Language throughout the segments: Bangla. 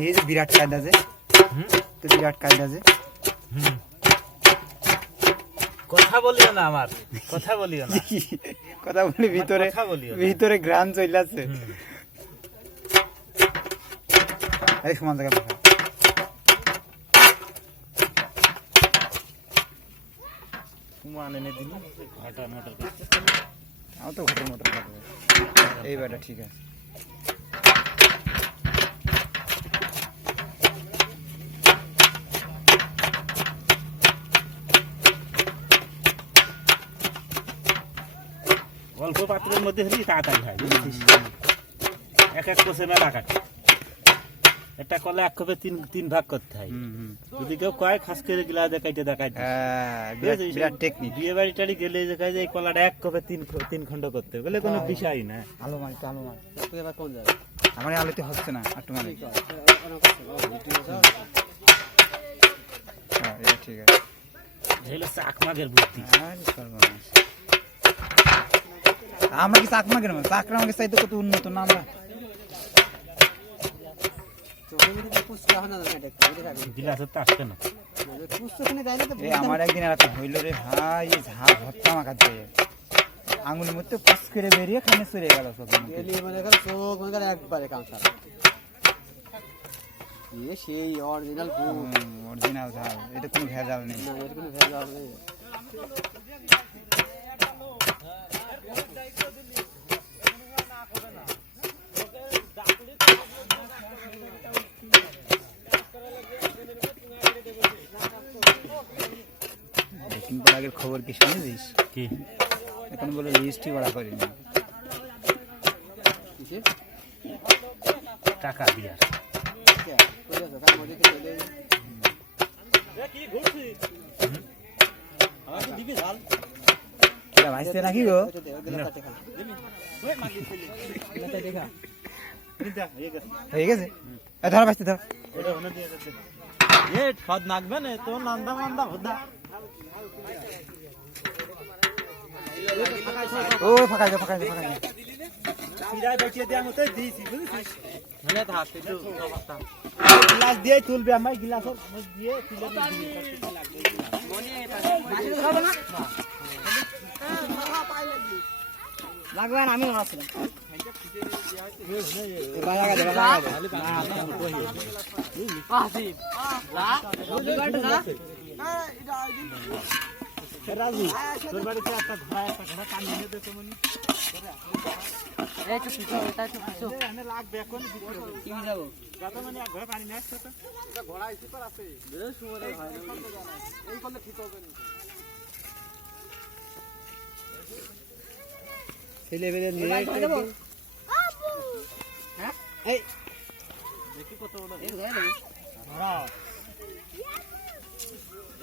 এই যে বিরাট কায়দা যে তো বিরাট কায়দা যে কথা বলিও না আমার কথা বলিও না কথা বলি ভিতরে ভিতরে গ্রাম চলে আসছে এই সমান জায়গা বসা কুমান এনে দিল ঘাটা মোটর আমার তো ঘটর মোটর কাটবে এই ব্যাটা ঠিক আছে অল্প পাত্রের মধ্যে হলেই তাড়াতাড়ি হয় বুঝছিস এক এক কোষে মেলা কাটে একটা কলা এক কপে তিন ভাগ করতে হয় যদি কেউ কয় খাস করে গিলা দেখাইতে বিরাট টেকনিক বিয়ে বাড়ি টাড়ি গেলে দেখায় যে এই কলাটা এক কপে তিন খণ্ড করতে বলে কোনো বিষয় না আলো মারি তো আলো মারি তুই এবার কোন যাবে আমার আলোতে হচ্ছে না একটু মানে হ্যাঁ এই ঠিক আছে হলো চাকমাগের বুদ্ধি আরে সর্বনাশ আমরা কি চাকমাগের মানে চাকরা আমাকে চাইতে কত উন্নত না আমরা আমার একদিন এরকম হইল রে ভাই ঝাঁ ভর্তা মাখা দিয়ে আঙুলের মধ্যে পুষ করে বেরিয়ে খানে চলে গেল সব একবারে সেই অরিজিনাল ঝাল এটা কোনো ভেজাল নেই আগের খবর কি শুনেছিস কি এখন বলে লিস্টই বাড়া করিনি টাকা দিয়ার ভাইসতে নাকি গো হয়ে গেছে ধর ভাইসতে ধর সদ নাকবে না তো নান্দা মান্দা ভোদা ও ফাঁকা পিরায় বসিয়ে দেওয়ার মতো দিয়েছি বুঝেছিস মানে তো হাতে একটু গ্লাস দিয়ে তুলবে আমার গ্লাসের দিয়ে তুলে লাগবে না আমি আসলাম রাজু তোর বাড়িতে একটা ঘোড়া টানিয়ে নেবে তো মনি এই তো পিছো এটা তো পিছো এনে লাগবে এখন কি যাব কত মানে এক ঘোড়া পানি নেছ তো এটা ঘোড়া আইছে পর আছে বেশ সুমরে হয় এই করলে ঠিক হবে না ছেলে বেলে নিয়ে দেব হ্যাঁ এই দেখি কত বড় এই ধরে হ্যাঁ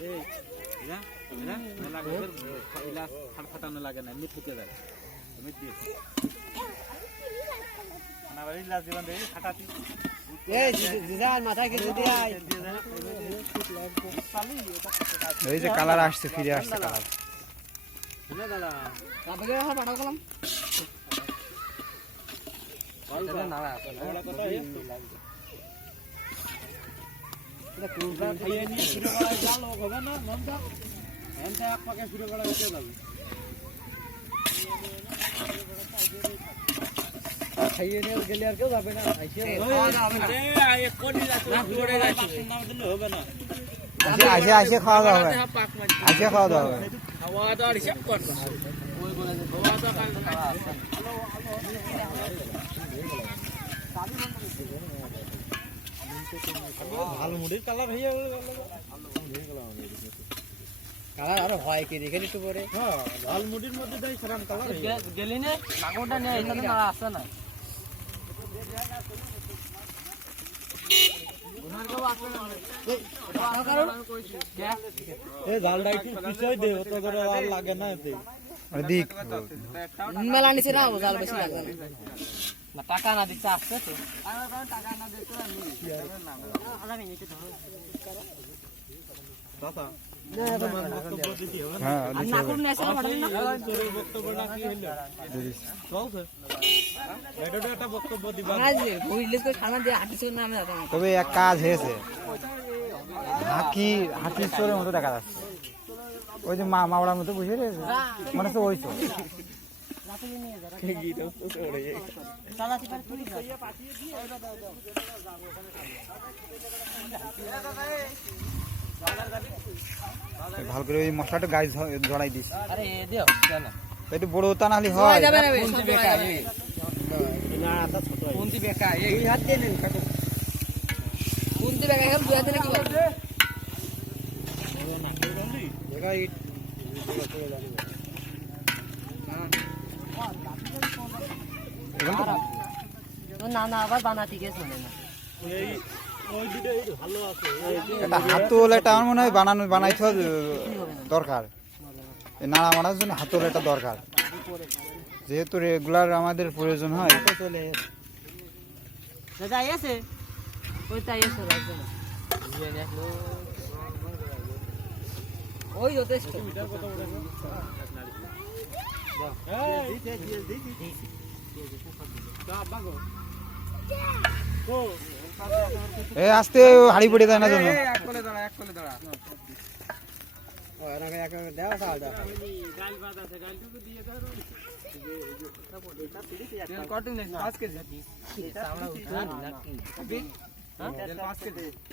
এই এরা লাগবে ইলা ফাটানো লাগে না এমনি ফুটে যায় আমি দিয়ে না বাড়ি লাজ দিবান দেই ফাটাতি এই জিজার মাথায় কিছু দিয়ে আই এই যে কালার আসছে ফিরে আসছে কালার না দাদা তারপরে হ্যাঁ পাঠাও কলম ওইটা না ওরা কথা এই এটা কোন খাইয়ে নিয়ে ফিরে বড়া জাল হবে না মনটা এনটা এক পাকে ফিরে বড়া হতে যাবে খাইয়ে নিয়ে গেলে আর কেউ যাবে না আইছে এ কোনি যাচ্ছে না ফিরে যাচ্ছে নাম দিলে হবে না আসে খাওয়া দাওয়া হবে আসে খাওয়া দাওয়া হবে খাওয়া দাওয়ার হিসাব কর ওই বলে খাওয়া দাওয়া ভালো মুড়ির কালার হইয়া কালার আর হয় কি দেখে নিতে পারে হ্যাঁ লাল মুড়ির মধ্যে দেই সারাম কালার গেলি না নাগোটা নিয়ে এখানে না আসে না দে অত করে আর লাগে না দিক মেলা নিচে না জাল বেশি লাগে না টাকা না দিতে আসছে তো টাকা না দিতে আমি নিতে ধরো দাদা হ্যাঁ না করুন এসে পাঠালেন না বক্তব্যটা কি হইলো চলছে আমরা যে বুঝলে তো খানা দিয়ে হাঁটি চোর নামে যেতাম তবে এক কাজ হয়েছে, হাতির চোরের মতো দেখা যাচ্ছে। ওই যে মাওড়ার মতো বুঝে রয়েছে, মনে হচ্ছে ওই চোর। ভালো করে ওই মশলাটা গাছ জড়াই দিস, আরে দিও কেন একটু বড় তা নাহলে হয়। যাবে না কোনটি বেকা কোনটি বেকা এই হাত দিয়ে নেন কাকু কোনটি বেকা এখন দুই হাতে কি বলবে না না আবার বানাতে গেছে না এটা হাতল, এটা আমার মনে হয় বানাইতে হবে দরকার। নাড়া মারার জন্য হাতল এটা দরকার, যেহেতু রেগুলার আমাদের প্রয়োজন হয়। দাদা এসে ওইটাই এসে রাখবে না ওই যথেষ্ট আস্তে হাড়ি পড়ে যায় না জন্য।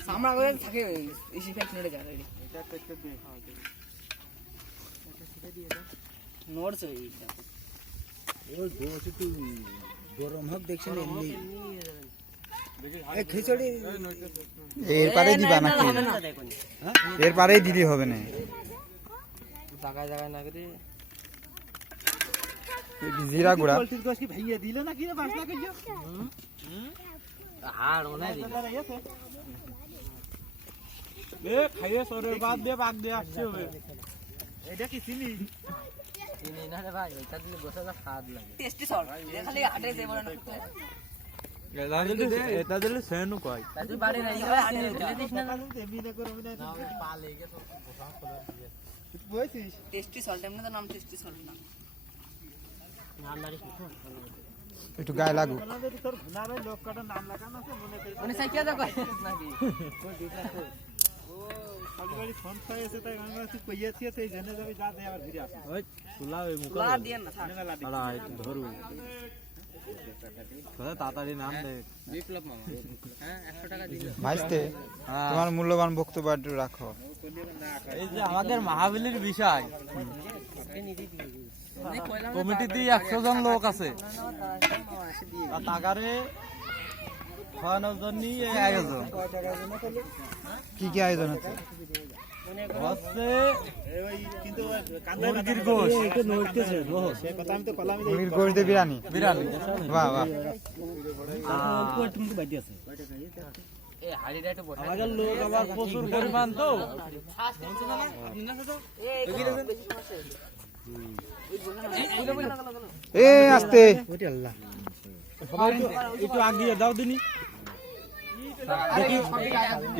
সামরা করে থাকে এসি ফ্যাক্ট নেড়ে যায় নড়ছে গরম হোক দেখছেন, খিচুড়ি এর পারে দিবা নাকি? এর পারেই দিলে হবে না, জায়গায় জায়গায় না করে জিরা গুঁড়া হাড় ওনে দিল চিনি না রে ভাই এটা দিলে গোটা স্বাদ লাগে টেস্টি সল্ট খালি হাটে দে বলে না এটা দিলে সেনু কয় তুই বাড়ি নাই ভাই হাটে দিলে দিস না টেস্টি সল্ট এমনি তো নাম টেস্টি সল্ট না একটু গায়ে লাগুক। মানে সাইকেল দা কয় নাকি লা দিয়ে না ধরু তাড়াতাড়ি নাম দে। বিপ্লব মামা হ্যাঁ 100 টাকা দিল ভাইস্তে, তোমার মূল্যবান বক্তব্য একটু রাখো। এই যে আমাদের মাহাবলীর বিষয় কমিটিতে 100 জন লোক আছে, টাকারে খাওয়ানোর জন্যই এই আয়োজন। কি কি আয়োজন হচ্ছে? হচ্ছে মুরগির গোশ, মুরগির গোশ দিয়ে বিরিয়ানি। বিরিয়ানি, বাহ বাহ। এই হাড়িটা একটু বসা আমাদের লোক আবার প্রচুর পরিমাণ তো। এ আস্তে একটু আগিয়ে দাও দিনি,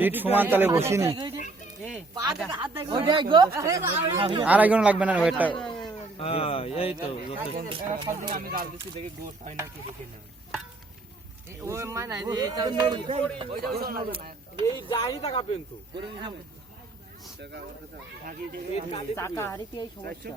ইট সমান তালে বসিনি, আর একজন লাগবে না ওইটা। এই তো আমি জাল দিচ্ছি দেখি গোস হয় নাকি দেখে না ওই মানে এটা ওই যাও না এই গাড়ি টাকা পেন তো টাকা হারি কি এই সমস্যা